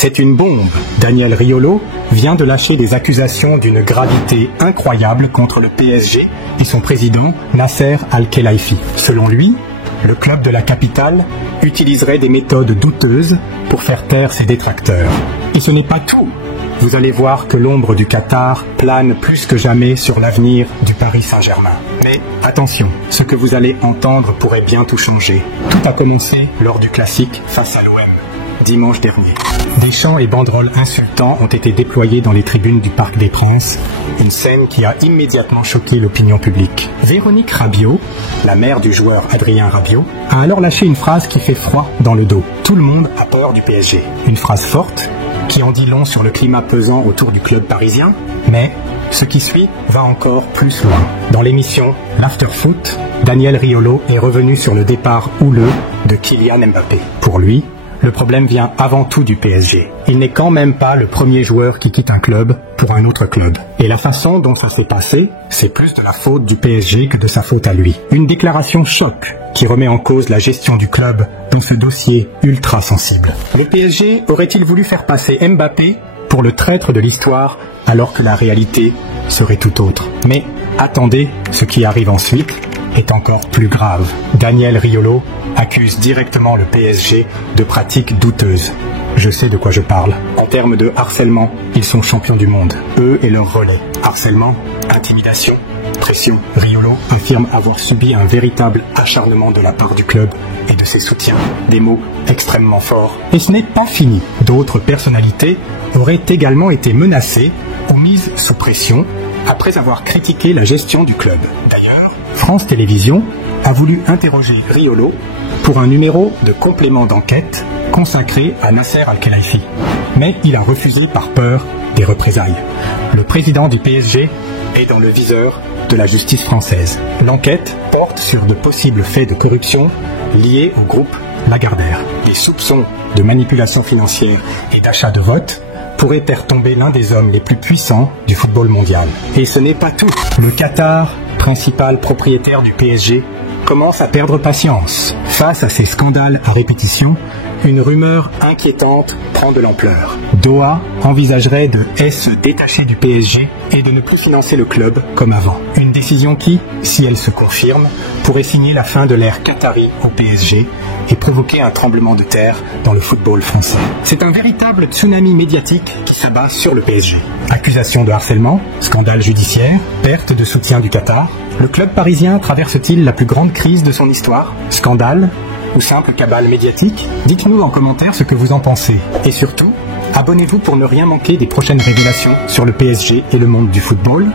C'est une bombe. Daniel Riolo vient de lâcher des accusations d'une gravité incroyable contre le PSG et son président Nasser Al-Khelaifi. Selon lui, le club de la capitale utiliserait des méthodes douteuses pour faire taire ses détracteurs. Et ce n'est pas tout. Vous allez voir que l'ombre du Qatar plane plus que jamais sur l'avenir du Paris Saint-Germain. Mais attention, ce que vous allez entendre pourrait bien tout changer. Tout a commencé lors du classique face à l'OM, dimanche dernier. Des chants et banderoles insultants ont été déployés dans les tribunes du Parc des Princes, une scène qui a immédiatement choqué l'opinion publique. Véronique Rabiot, la mère du joueur Adrien Rabiot, a alors lâché une phrase qui fait froid dans le dos. Tout le monde a peur du PSG. Une phrase forte qui en dit long sur le climat pesant autour du club parisien, mais ce qui suit va encore plus loin. Dans l'émission l'Afterfoot, Daniel Riolo est revenu sur le départ houleux de Kylian Mbappé. Pour lui, le problème vient avant tout du PSG. Il n'est quand même pas le premier joueur qui quitte un club pour un autre club. Et la façon dont ça s'est passé, c'est plus de la faute du PSG que de sa faute à lui. Une déclaration choc qui remet en cause la gestion du club dans ce dossier ultra sensible. Le PSG aurait-il voulu faire passer Mbappé pour le traître de l'histoire alors que la réalité serait tout autre? Mais attendez, ce qui arrive ensuite est encore plus grave. Daniel Riolo accuse directement le PSG de pratiques douteuses. Je sais de quoi je parle. En termes de harcèlement, ils sont champions du monde, eux et leurs relais. Harcèlement, intimidation, pression. Riolo affirme avoir subi un véritable acharnement de la part du club et de ses soutiens. Des mots extrêmement forts. Et ce n'est pas fini. D'autres personnalités auraient également été menacées ou mises sous pression après avoir critiqué la gestion du club. D'ailleurs, France Télévisions a voulu interroger Riolo pour un numéro de complément d'enquête consacré à Nasser Al-Khelaifi. Mais il a refusé par peur des représailles. Le président du PSG est dans le viseur de la justice française. L'enquête porte sur de possibles faits de corruption liés au groupe Lagardère. Les soupçons de manipulation financière et d'achat de votes pourrait faire tomber l'un des hommes les plus puissants du football mondial. Et ce n'est pas tout. Le Qatar, principal propriétaire du PSG, commence à perdre patience. Face à ces scandales à répétition, une rumeur inquiétante prend de l'ampleur. Doha envisagerait de se détacher du PSG et de ne plus financer le club comme avant. Une décision qui, si elle se confirme, pourrait signer la fin de l'ère qatari au PSG et provoquer un tremblement de terre dans le football français. C'est un véritable tsunami médiatique qui s'abat sur le PSG. Accusations de harcèlement, scandale judiciaire, perte de soutien du Qatar. Le club parisien traverse-t-il la plus grande crise de son histoire? Scandale ou simple cabale médiatique? Dites-nous en commentaire ce que vous en pensez. Et surtout, abonnez-vous pour ne rien manquer des prochaines révélations sur le PSG et le monde du football.